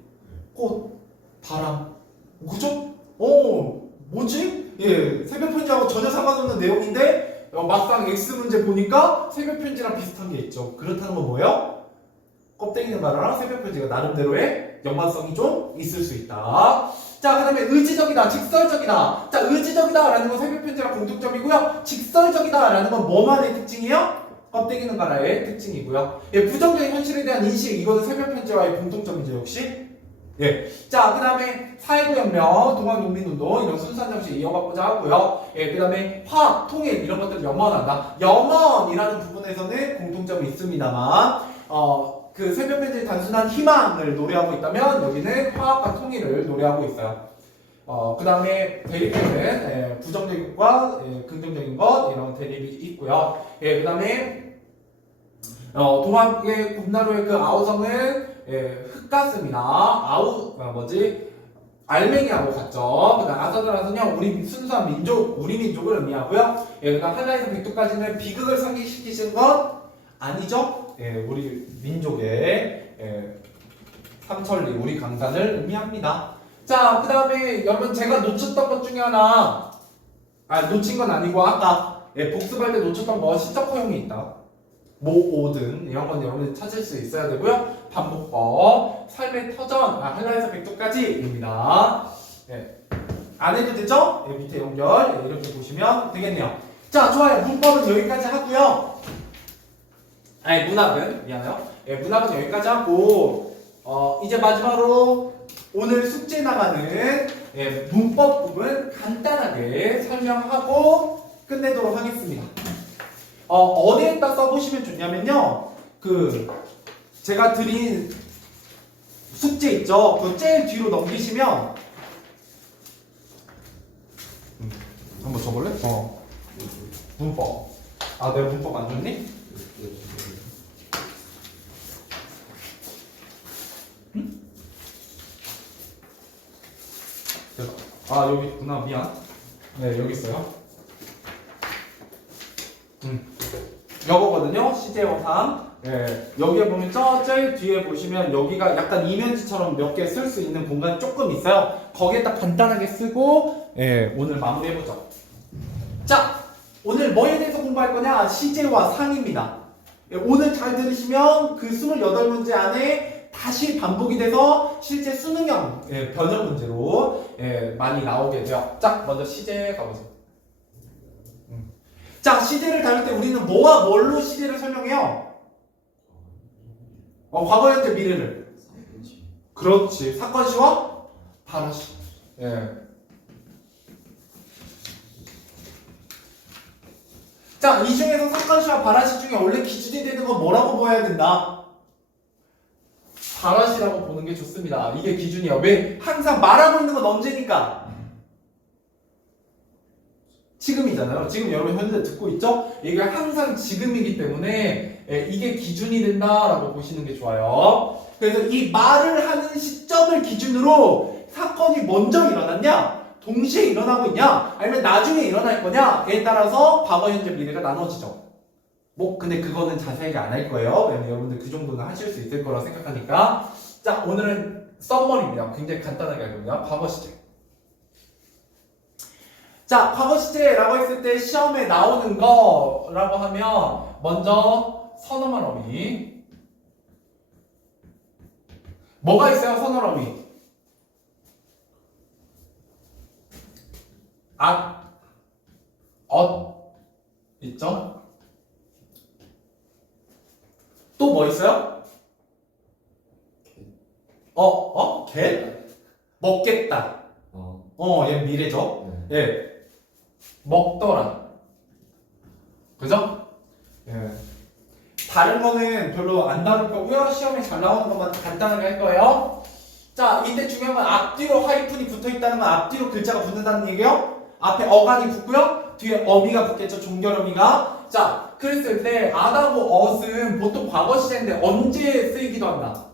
꽃, 바람, 그죠? 뭐지? 새벽 편지하고 전혀 상관없는 내용인데 막상 X 문제 보니까 새벽 편지랑 비슷한 게 있죠. 그렇다는 건 뭐예요? 껍데기는 가라랑 새벽 편지가 나름대로의 연관성이 좀 있을 수 있다. 자, 그 다음에 의지적이다, 직설적이다. 자, 의지적이다라는 건 새벽 편지랑 공통점이고요. 직설적이다라는 건 뭐만의 특징이에요? 껍데기는 가라의 특징이고요. 부정적인 현실에 대한 인식, 이거는 새벽 편지와의 공통점이죠, 역시. 자, 그 다음에 사회구혁명, 동학농민운동 이런 순수한 정책 이어가고자 하고요. 그 다음에 화학, 통일 이런 것들 염원한다. 염원이라는 부분에서는 공통점이 있습니다만 그 새벽 편지의 단순한 희망을 노래하고 있다면 여기는 화학과 통일을 노래하고 있어요. 그 다음에 대립되는 부정적인 것과 긍정적인 것 이런 대립이 있고요. 그 다음에 동학의 굽나루의 그 아우성은 흙가슴이나 알맹이하고 같죠. 그다음 아사드라는요 우리 순수한 민족, 우리 민족을 의미하고요. 그다음 한라에서 백두까지는 비극을 상기시키시는 건 아니죠. 우리 민족의 삼천리, 우리 강산을 의미합니다. 자, 그다음에 여러분 제가 놓쳤던 것 중에 하나, 놓친 건 아니고 아까 복습할 때 놓쳤던 거 시적 허용이 있다. 모든 이런 건 여러분이 찾을 수 있어야 되고요. 반복법, 삶의 터전, 한라에서 백두까지입니다. 안 해도 되죠? 밑에 연결 이렇게 보시면 되겠네요. 자, 좋아요. 문법은 여기까지 하고요. 문학은 미안해요. 문학은 여기까지 하고 이제 마지막으로 오늘 숙제 나가는 문법 부분 간단하게 설명하고 끝내도록 하겠습니다. 어디에다 써보시면 좋냐면요. 제가 드린 숙제 있죠? 그 제일 뒤로 넘기시면 한번 줘볼래? 문법. 내가 문법 안 줬니? 응? 여기 있구나. 미안. 여기 있어요. 이거거든요. 시제어상. 여기에 보면 제일 뒤에 보시면 여기가 약간 이면지처럼 몇 개 쓸 수 있는 공간이 조금 있어요. 거기에다 간단하게 쓰고 오늘 마무리해보죠. 자, 오늘 뭐에 대해서 공부할 거냐? 시제와 상입니다. 오늘 잘 들으시면 그 28문제 안에 다시 반복이 돼서 실제 수능형 변형 문제로 많이 나오게 돼요. 자, 먼저 시제 가보세요. 자, 시제를 다룰 때 우리는 뭐와 뭘로 시제를 설명해요? 과거, 현재, 미래를. 그렇지. 사건시와 발화시. 자, 이 중에서 사건시와 바라시 중에 원래 기준이 되는 건 뭐라고 보아야 된다? 바라시라고 보는 게 좋습니다. 이게 기준이야. 왜? 항상 말하고 있는 건 언제니까? 지금이잖아요. 지금 여러분 현재 듣고 있죠? 이게 항상 지금이기 때문에 이게 기준이 된다라고 보시는 게 좋아요. 그래서 이 말을 하는 시점을 기준으로 사건이 먼저 일어났냐? 동시에 일어나고 있냐? 아니면 나중에 일어날 거냐에 따라서 과거, 현재, 미래가 나눠지죠. 뭐 근데 그거는 자세하게 안 할 거예요. 왜냐면 여러분들 그 정도는 하실 수 있을 거라 생각하니까. 자, 오늘은 썸머리입니다. 굉장히 간단하게 할 겁니다. 과거 시제. 자, 과거 시제라고 했을 때 시험에 나오는 거라고 하면 먼저 선어말 어미. 뭐가 있어요? 선어말 어미. 있죠? 또 뭐 있어요? 개? 먹겠다. 얘 미래죠? 예. 먹더라. 그죠? 예. 다른 거는 별로 안 다룰 거고요. 시험에 잘 나오는 것만 간단하게 할 거예요. 자, 이때 중요한 건 앞뒤로 하이픈이 붙어 있다는 건 앞뒤로 글자가 붙는다는 얘기예요. 앞에 어간이 붙고요. 뒤에 어미가 붙겠죠. 종결어미가. 자, 그랬을 때 at하고 ot은 보통 과거 시제인데 언제 쓰이기도 한다?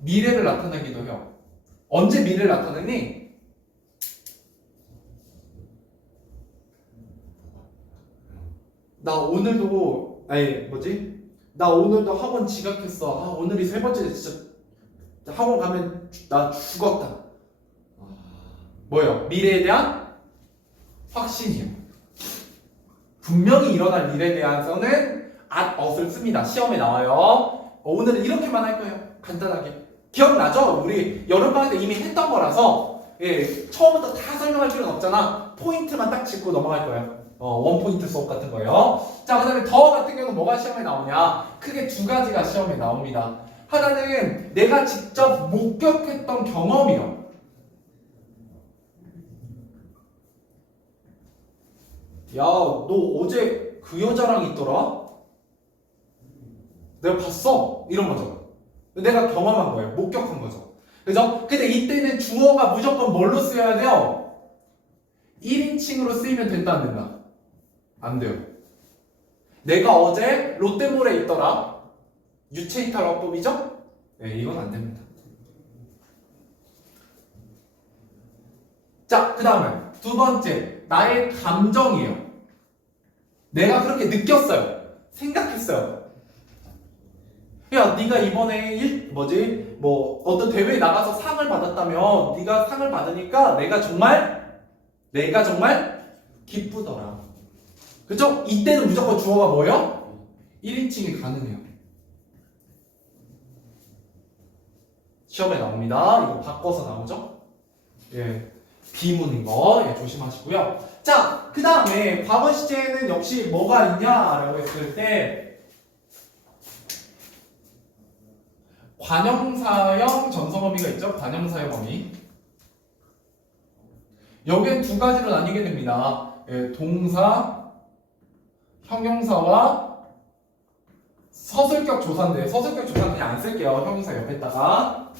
미래를 나타내기도 해요. 언제 미래를 나타내니? 나 오늘도 나 오늘도 학원 지각했어. 오늘이 세 번째. 진짜 학원 가면 나 죽었다. 뭐예요? 미래에 대한 확신이에요. 분명히 일어날 미래에 대해서는 at, ot을 씁니다. 시험에 나와요. 오늘은 이렇게만 할 거예요. 간단하게. 기억나죠? 우리 여름방학 때 이미 했던 거라서 처음부터 다 설명할 필요는 없잖아. 포인트만 딱 짚고 넘어갈 거예요. 원포인트 수업 같은 거예요. 자, 그 다음에 더 같은 경우는 뭐가 시험에 나오냐? 크게 두 가지가 시험에 나옵니다. 하나는 내가 직접 목격했던 경험이요. 야, 너 어제 그 여자랑 있더라? 내가 봤어. 이런 거죠. 내가 경험한 거예요. 목격한 거죠. 그죠? 근데 이때는 주어가 무조건 뭘로 쓰여야 돼요? 1인칭으로 쓰이면 된다, 안 된다? 안 돼요. 내가 어제 롯데몰에 있더라. 유체이탈어법이죠? 네, 이건 안 됩니다. 자, 그 다음에 두 번째, 나의 감정이에요. 내가 그렇게 느꼈어요. 생각했어요. 야, 네가 이번에 어떤 대회에 나가서 상을 받았다면 네가 상을 받으니까 내가 정말 기쁘더라. 그죠? 이때는 무조건 주어가 뭐예요? 1인칭이 가능해요. 시험에 나옵니다. 이거 바꿔서 나오죠? 예. 비문인 거 조심하시고요. 자, 그 다음에 과거 시제에는 역시 뭐가 있냐라고 했을 때 관형사형 전성어미가 있죠? 관형사형 어미. 여기엔 두 가지로 나뉘게 됩니다. 동사, 형용사와 서술격 조사인데 서술격 조사 그냥 안 쓸게요. 형용사 옆에다가.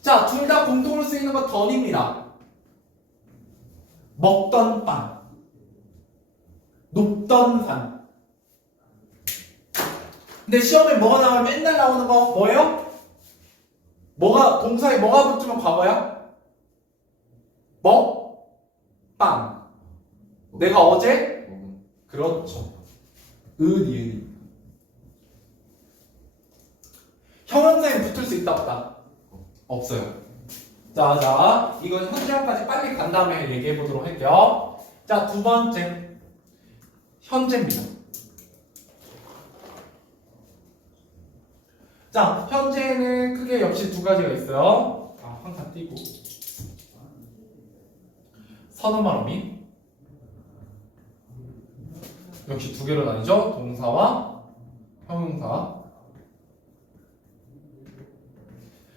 자, 둘 다 공통으로 쓰이는 건 던입니다. 먹던 빵, 높던 산. 근데 시험에 뭐가 나오면 맨날 나오는 거 뭐예요? 동사에 뭐가 붙으면 과거야? 빵. 내가 어제? 그렇죠. 니은이. 형용사에 붙을 수 있다 없다? 없어요. 자, 이건 현재형까지 빨리 간 다음에 얘기해 보도록 할게요. 자, 두 번째. 현재입니다. 자, 현재는 크게 역시 두 가지가 있어요. 항상 띄고. 선어말 어미. 역시 두 개로 나뉘죠. 동사와 형용사.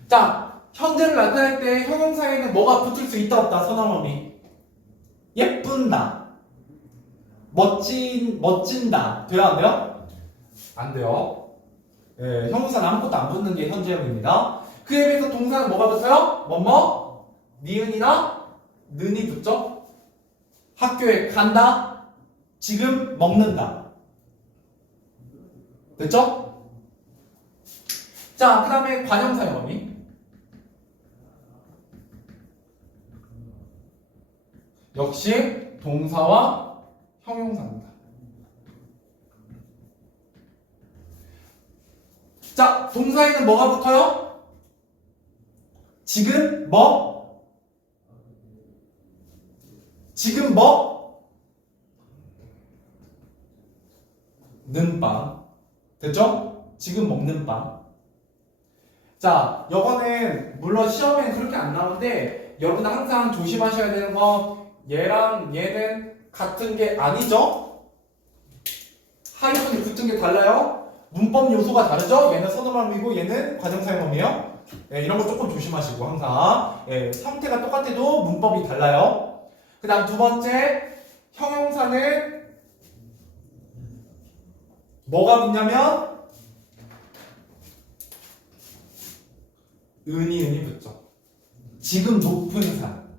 자, 현재를 나타낼 때 형용사에는 뭐가 붙을 수 있다 없다? 선어말 어미. 예쁜 나. 멋진다. 돼요, 안 돼요? 안 돼요. 예, 형용사는 아무것도 안 붙는 게 현재형입니다. 그에 비해서 동사는 뭐가 붙어요? 뭐뭐? 니은이나 는이 붙죠? 학교에 간다. 지금 먹는다. 됐죠? 자, 그 다음에 관형사의 어미. 역시 동사와 형용사입니다. 자, 동사에는 뭐가 붙어요? 지금 뭐? 지금 뭐? 는 빵. 됐죠? 지금 먹는 빵. 자, 요거는 물론 시험에는 그렇게 안 나오는데 여러분 항상 조심하셔야 되는 건 얘랑 얘는 같은 게 아니죠? 하이픈이 붙은 게 달라요? 문법 요소가 다르죠? 얘는 선어맘이고 얘는 과정사용어미에요. 예, 이런 거 조금 조심하시고 항상 예, 형태가 똑같아도 문법이 달라요. 그 다음 두 번째 형용사는 뭐가 붙냐면 은이 붙죠. 지금 높은 산,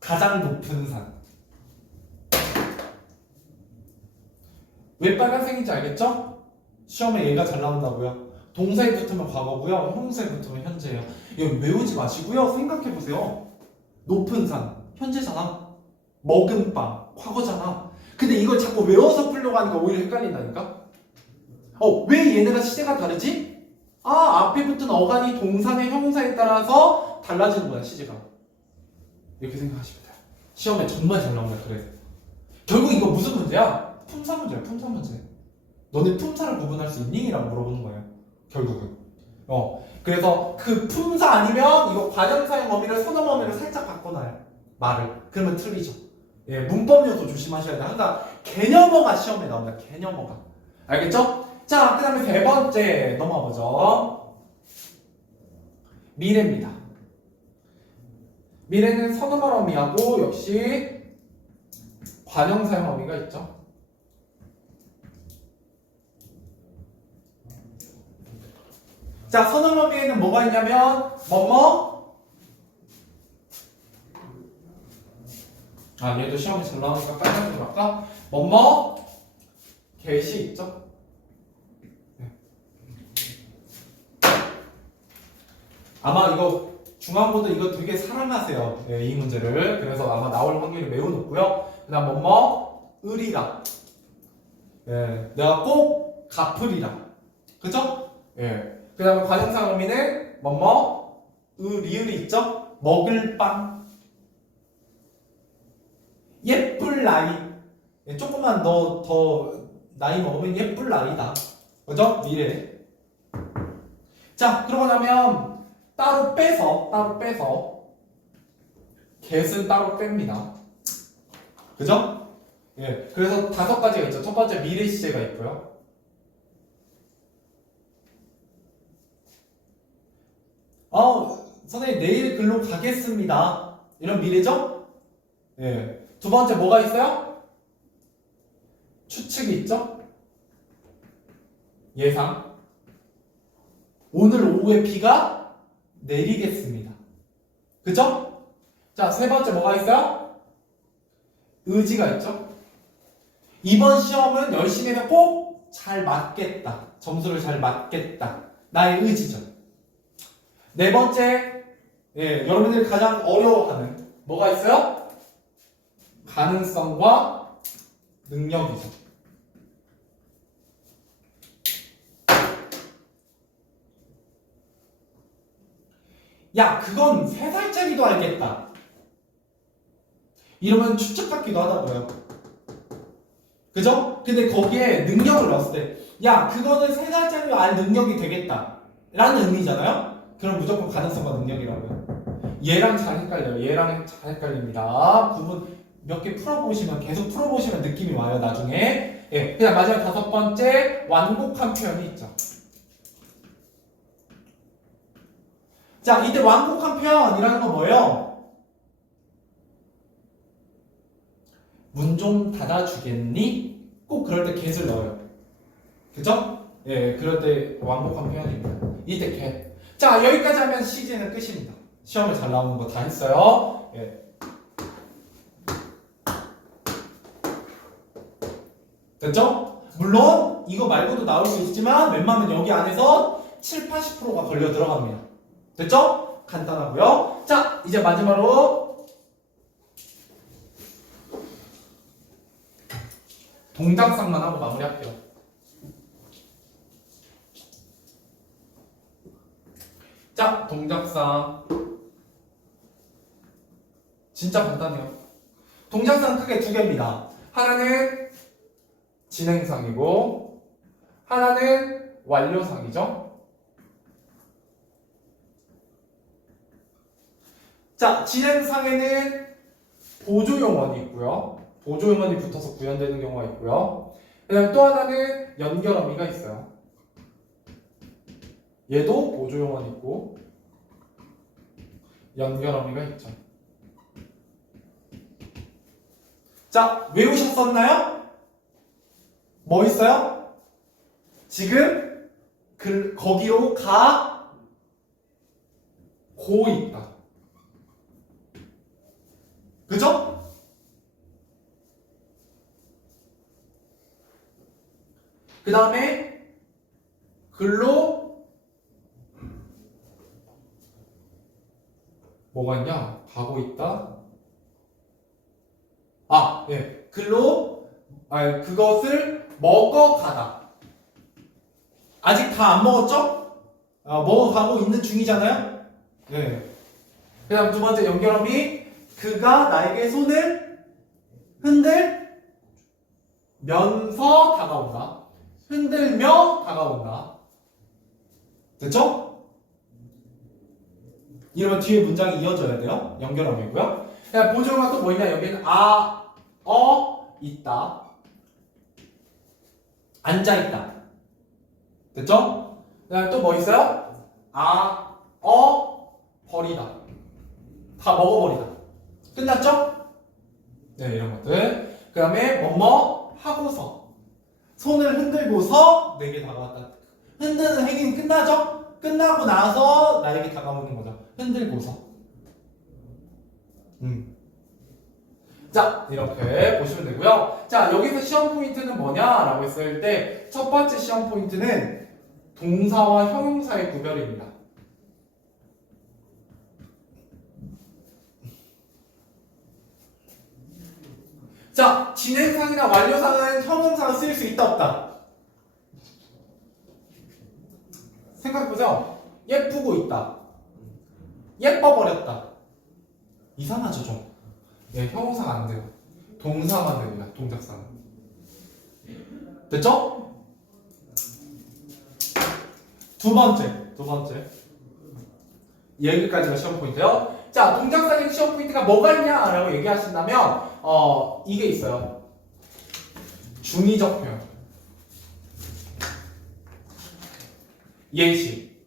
가장 높은 산. 왜 빨간색인지 알겠죠? 시험에 얘가 잘 나온다고요. 동사에 붙으면 과거고요. 형용사에 붙으면 현재예요. 이거 외우지 마시고요. 생각해보세요. 높은 산, 현재잖아. 먹은 빵, 과거잖아. 근데 이걸 자꾸 외워서 풀려고 하니까 오히려 헷갈린다니까? 왜 얘네가 시제가 다르지? 앞에 붙은 어간이 동사의 형용사에 따라서 달라지는 거야, 시제가. 이렇게 생각하시면 돼요. 시험에 정말 잘 나온다, 그래서. 결국 이거 무슨 문제야? 품사 문제야, 품사 문제. 너네 품사를 구분할 수 있니? 라고 물어보는 거예요. 결국은. 그래서 그 품사 아니면 이거 과정사용 어미를 선언 어미를 살짝 바꿔놔요. 말을. 그러면 틀리죠. 예, 문법 요소 조심하셔야 돼. 항상 개념어가 시험에 나온다. 개념어가. 알겠죠? 자, 그 다음에 세 번째 넘어가 보죠. 미래입니다. 미래는 선언말 어미하고 역시 관형사용 어미가 있죠. 자, 선언 어미에는 뭐가 있냐면 얘도 시험에 잘 나오니까 빨간색으로 할까? 개시 있죠? 네. 아마 이거 중앙보도 이거 되게 사랑하세요. 네, 이 문제를. 그래서 아마 나올 확률이 매우 높고요. 그 다음 을이라. 네, 내가 꼭 갚으리라. 그죠? 예. 그 다음에 관형사 의미는 리을이 있죠? 먹을 빵. 예쁠 나이. 예, 조금만 더 나이 먹으면 예쁠 나이다. 그죠? 미래. 자, 그러고 나면 따로 빼서 get은 따로 뺍니다. 그죠? 예. 그래서 5가지가 있죠. 첫 번째 미래 시제가 있고요. 선생님 내일 글로 가겠습니다. 이런 미래죠? 예. 두 번째 뭐가 있어요? 추측이 있죠? 예상. 오늘 오후에 비가 내리겠습니다. 그죠? 자, 세 번째 뭐가 있어요? 의지가 있죠? 이번 시험은 열심히 해서 꼭 잘 맞겠다. 점수를 잘 맞겠다. 나의 의지죠. 네 번째, 여러분들이 가장 어려워하는 뭐가 있어요? 가능성과 능력이죠. 야, 그건 3살짜리도 알겠다. 이러면 추측 같기도 하다고요. 그죠? 근데 거기에 능력을 넣었을 때, 야, 그거는 3살짜리도 알 능력이 되겠다. 라는 의미잖아요? 그럼 무조건 가능성과 능력이라고요. 얘랑 잘 헷갈려요. 얘랑 잘 헷갈립니다. 구분 몇 개 풀어보시면, 계속 풀어보시면 느낌이 와요, 나중에. 예, 그냥 마지막 5번째, 완곡한 표현이 있죠. 자, 이때 완곡한 표현이라는 건 뭐예요? 문 좀 닫아주겠니? 꼭 그럴 때 get을 넣어요. 그죠? 예, 그럴 때 완곡한 표현입니다. 이때 get. 자, 여기까지 하면 시제는 끝입니다. 시험에 잘 나오는 거 다 했어요. 예. 됐죠? 물론 이거 말고도 나올 수 있지만 웬만하면 여기 안에서 7, 80%가 걸려 들어갑니다. 됐죠? 간단하고요. 자, 이제 마지막으로 동작상만 하고 마무리할게요. 자, 동작상 진짜 간단해요. 동작상 크게 두 개입니다. 하나는 진행상이고 하나는 완료상이죠. 자, 진행상에는 보조용언이 있고요. 보조용언이 붙어서 구현되는 경우가 있고요. 그다음에 또 하나는 연결어미가 있어요. 얘도 보조용언이 있고 연결어미가 있죠. 자, 외우셨었나요? 뭐 있어요? 지금 거기로 고 있다. 그죠? 그 다음에 글로 뭐가 있냐? 가고 있다. 아, 예. 글로 그것을 먹어가다. 아직 다 안 먹었죠? 먹어가고 있는 중이잖아요? 네. 그 다음 두 번째 연결어미. 그가 나에게 손을 흔들면서 다가온다. 흔들며 다가온다. 됐죠? 이러면 뒤에 문장이 이어져야 돼요. 연결어미고요. 보조가 또 뭐 있냐? 여기는 있다. 앉아있다. 됐죠? 그다음에 또 뭐 있어요? 버리다. 다 먹어버리다. 끝났죠? 네, 이런 것들. 그 다음에 뭐뭐 하고서 손을 흔들고서 내게 다가왔다. 흔드는 행위는 끝나죠? 끝나고 나서 나에게 다가오는 거죠. 흔들고서. 자, 이렇게 보시면 되고요. 자, 여기서 시험 포인트는 뭐냐라고 했을 때 첫 번째 시험 포인트는 동사와 형용사의 구별입니다. 자, 진행상이나 완료상은 형용사가 쓰일 수 있다 없다? 생각해보세요. 예쁘고 있다. 예뻐버렸다. 이상하죠 좀. 네, 형용사가 안 돼요. 동사만 됩니다. 동작상은. 됐죠? 두 번째. 여기까지가 시험 포인트예요. 자, 동작상의 시험 포인트가 뭐가 있냐라고 얘기하신다면 이게 있어요. 중의적 표현. 예시.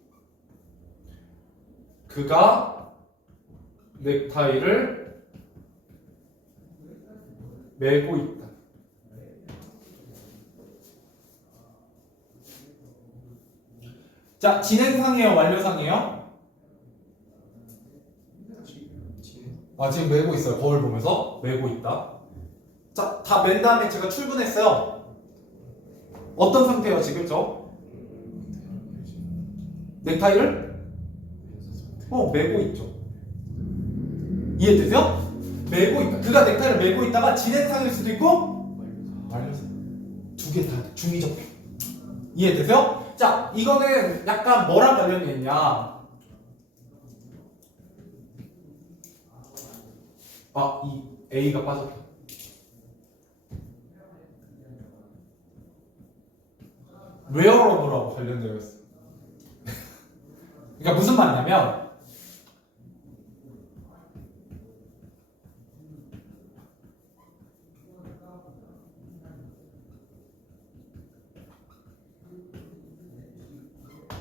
그가 넥타이를 매고 있다. 자, 진행상이에요, 완료상이에요? 지금 매고 있어요. 거울 보면서 매고 있다. 자, 다 맨 다음에 제가 출근했어요. 어떤 상태예요, 지금 저? 넥타이를? 매고 있죠. 이해되세요? 매고 있다. 그가 넥타이를 매고 있다가 진행상일 수도 있고 완료상. 두 개 다 중의적. 이해되세요? 자, 이거는 약간 뭐랑 관련이 있냐? 이 A가 빠졌다. 웨어러블하고 관련되어 있어. 그러니까 무슨 말이냐면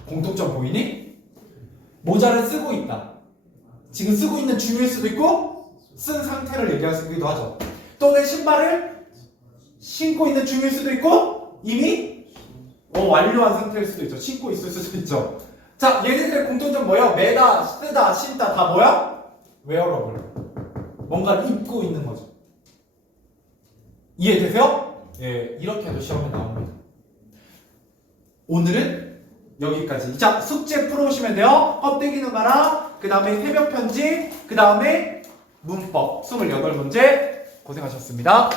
공통점 보이니? 모자를 쓰고 있다. 지금 쓰고 있는 중일 수도 있고 쓴 상태를 얘기할 수도 하죠. 또는 신발을 신고 있는 중일 수도 있고 이미 완료한 상태일 수도 있죠. 신고 있을 수도 있죠. 자, 얘네들의 공통점 뭐예요? 매다, 쓰다, 신다 다 뭐야? wearable. 뭔가를 입고 있는 거죠. 이해되세요? 예, 이렇게 해도 시험에 나옵니다. 오늘은 여기까지. 자, 숙제 풀어오시면 돼요. 껍데기는 가라. 그 다음에 새벽 편지. 그 다음에 문법 28문제. 고생하셨습니다.